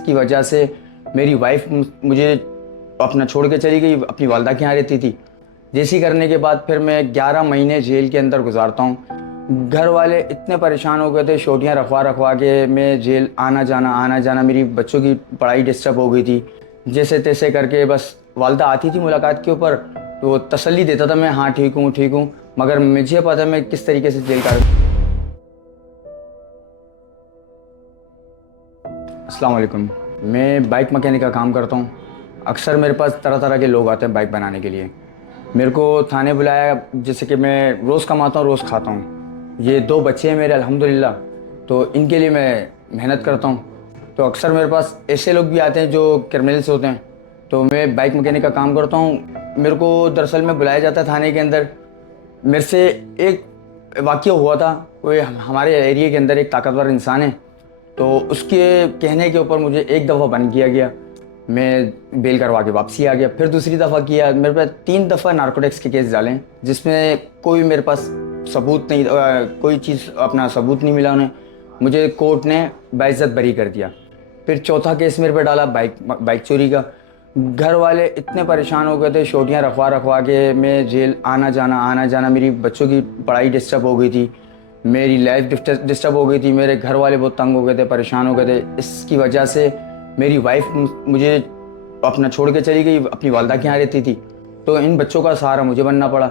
इसकी वजह से मेरी वाइफ मुझे अपना छोड़ के चली गई, अपनी वालदा के यहाँ रहती थी। जैसी करने के बाद फिर मैं 11 महीने जेल के अंदर गुजारता हूँ। घर वाले इतने परेशान हो गए थे, छोटियाँ रखवा रखवा के मैं जेल आना जाना, मेरी बच्चों की पढ़ाई डिस्टर्ब हो गई थी। जैसे तैसे करके बस वालदा आती थी मुलाकात के ऊपर तो तसल्ली देता था मैं, हाँ ठीक हूँ, मगर मुझे पता मैं किस तरीके से जेल का। अस्सलाम वालेकुम। मैं बाइक मैकेनिक का काम करता हूँ। अक्सर मेरे पास तरह तरह के लोग आते हैं बाइक बनाने के लिए। मेरे को थाने बुलाया, जैसे कि मैं रोज़ कमाता हूँ रोज़ खाता हूँ। ये 2 बच्चे हैं मेरे अल्हम्दुलिल्लाह, तो इनके लिए मैं मेहनत करता हूँ। तो अक्सर मेरे पास ऐसे लोग भी आते हैं जो क्रिमिनल्स होते हैं। तो मैं बाइक मैकेनिक का काम करता हूँ। मेरे को दरअसल में बुलाया जाता है थाने के अंदर। मेरे से एक वाक़या हुआ था, कोई हमारे एरिया के अंदर एक ताकतवर इंसान है, तो उसके कहने के ऊपर मुझे एक दफ़ा बंद किया गया। मैं बेल करवा के वापसी आ गया। फिर दूसरी दफ़ा किया, मेरे पास 3 दफ़ा नारकोटिक्स के केस डाले जिसमें कोई मेरे पास सबूत नहीं, कोई चीज़ अपना सबूत नहीं मिला उन्हें। मुझे कोर्ट ने बाइज्जत बरी कर दिया। फिर चौथा केस मेरे पे डाला बाइक चोरी का। घर वाले इतने परेशान हो गए थे, छोटियाँ रखवा रखवा के मैं जेल आना जाना, मेरी बच्चों की पढ़ाई डिस्टर्ब हो गई थी, मेरी लाइफ डिस्टर्ब हो गई थी। मेरे घर वाले बहुत तंग हो गए थे, परेशान हो गए थे। इसकी वजह से मेरी वाइफ मुझे अपना छोड़ के चली गई, अपनी वालदा के यहाँ रहती थी। तो इन बच्चों का सहारा मुझे बनना पड़ा।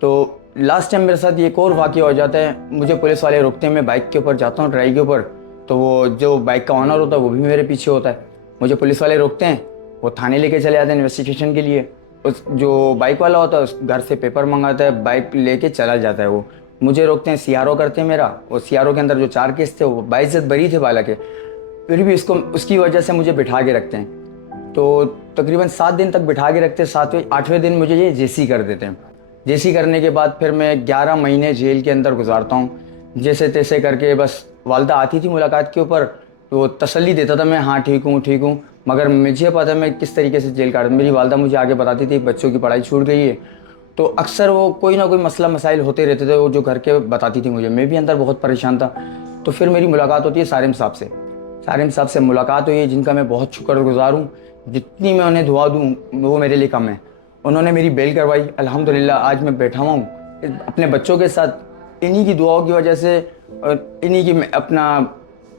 तो लास्ट टाइम मेरे साथ एक और वाक़या हो जाता है। मुझे पुलिस वाले रोकते हैं, मैं बाइक के ऊपर जाता हूँ ड्राइव के ऊपर, तो वो जो बाइक का ऑनर होता है वो भी मेरे पीछे होता है। मुझे पुलिस वाले रोकते हैं, वो थाने लेके चले जाते हैं इन्वेस्टिगेशन के लिए। उस जो बाइक वाला होता है उस घर से पेपर मंगाता है, बाइक लेके चला जाता है। वो मुझे रोकते हैं, सीआरओ करते हैं मेरा। और सीआरओ के अंदर जो 4 केस थे वो बाइज्जत बरी थे बाला के, फिर भी उसकी वजह से मुझे बिठा के रखते हैं। तो तकरीबन 7 दिन तक बिठा के रखते हैं। 7वें 8वें दिन मुझे ये जेसी कर देते हैं। जेसी करने के बाद फिर मैं 11 महीने जेल के अंदर गुजारता हूँ। जैसे तैसे करके बस वालदा आती थी मुलाकात के ऊपर तो तसल्ली देता था मैं, हाँ ठीक हूँ, मगर मुझे पता है मैं किस तरीके से जेल काट। मेरी वालदा मुझे आगे बताती थी बच्चों की पढ़ाई छूट गई है, तो अक्सर वो कोई ना कोई मसला मसाइल होते रहते थे, वो जो घर के बताती थी मुझे। मैं भी अंदर बहुत परेशान था। तो फिर मेरी मुलाकात होती है सारिम साहब से। सारिम साहब से मुलाकात हुई है, जिनका मैं बहुत शुक्रगुजार हूँ। जितनी मैं उन्हें दुआ दूँ वो मेरे लिए कम है। उन्होंने मेरी बेल करवाई, अल्हम्दुलिल्लाह आज मैं बैठा हुआ हूँ अपने बच्चों के साथ। इन्हीं की दुआओं की वजह से और इन्हीं की अपना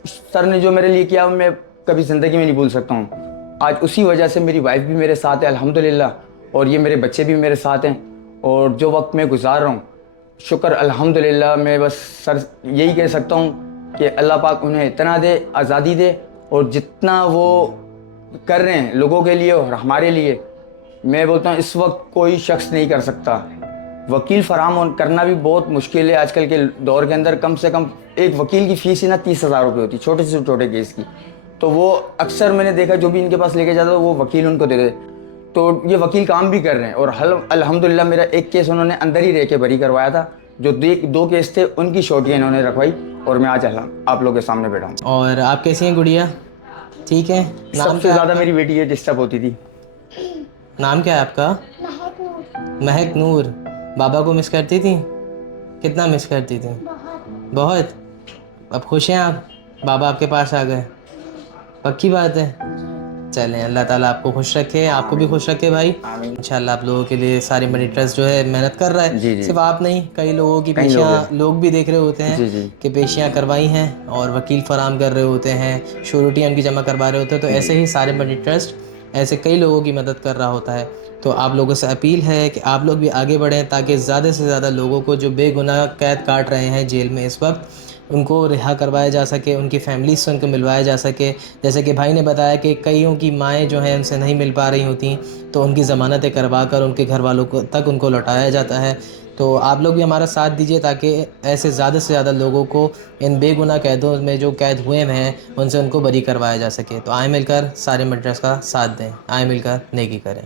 सर ने जो मेरे लिए किया मैं कभी ज़िंदगी में नहीं भूल सकता हूँ। आज उसी वजह से मेरी वाइफ भी मेरे साथ है अल्हम्दुलिल्लाह, और ये मेरे बच्चे भी मेरे साथ हैं। और जो वक्त मैं गुजार रहा हूँ, शुक्र अल्हम्दुलिल्लाह, मैं बस सर यही कह सकता हूँ कि अल्लाह पाक उन्हें इतना दे, आज़ादी दे, और जितना वो कर रहे हैं लोगों के लिए और हमारे लिए, मैं बोलता हूँ इस वक्त कोई शख्स नहीं कर सकता। वकील फराम करना भी बहुत मुश्किल है आजकल के दौर के अंदर। कम से कम एक वकील की फ़ीस ही ना 30,000 रुपये होती, छोटे से छोटे केस की। तो वो अक्सर मैंने देखा जो भी इनके पास लेके जाता वो वकील उनको दे दे। तो ये वकील काम भी कर रहे हैं। और अल्हम्दुलिल्लाह मेरा एक केस उन्होंने अंदर ही रह के बरी करवाया था। जो 2 केस थे उनकी छोटियाँ इन्होंने रखवाई, और मैं आज आप लोगों के सामने बैठा हूँ। और आप कैसी हैं गुड़िया? ठीक है। नाम सबसे क्या ज़्यादा आपका? मेरी बेटी ये डिस्टर्ब होती थी। नाम क्या है आपका? महक नूर। बाबा को मिस करती थी? कितना मिस करती थी? बहुत। अब खुश हैं आप? बाबा आपके पास आ गए? पक्की बात है। चलें, अल्लाह ताला आपको खुश रखे, आपको भी खुश रखे भाई। आमीन। इंशाल्लाह आप लोगों के लिए सारी मनी ट्रस्ट जो है मेहनत कर रहा है। जी जी, सिर्फ आप नहीं, कई लोगों की कई लोग पेशियाँ हैं। लोग भी देख रहे होते हैं जी जी कि पेशियाँ करवाई हैं और वकील फराम कर रहे होते हैं, श्योरिटियाँ उनकी जमा करवा रहे होते हैं। तो जी। ऐसे ही सारे मनी ट्रस्ट ऐसे कई लोगों की मदद कर रहा होता है। तो आप लोगों से अपील है कि आप लोग भी आगे बढ़ें, ताकि ज़्यादा से ज़्यादा लोगों को जो बेगुनाह कैद काट रहे हैं जेल में इस वक्त, उनको रिहा करवाया जा सके, उनकी फैमिलीज से उनको मिलवाया जा सके। जैसे कि भाई ने बताया कि कईयों की माएँ जो हैं उनसे नहीं मिल पा रही होती, तो उनकी ज़मानतें करवा कर उनके घर वालों को तक उनको लौटाया जाता है। तो आप लोग भी हमारा साथ दीजिए, ताकि ऐसे ज़्यादा से ज़्यादा लोगों को इन बेगुनाह कैदों में जो कैद हुए हैं उनसे उनको बरी करवाया जा सके। तो आए मिलकर सारे मड्रस का साथ दें, आए मिलकर नेकी करें।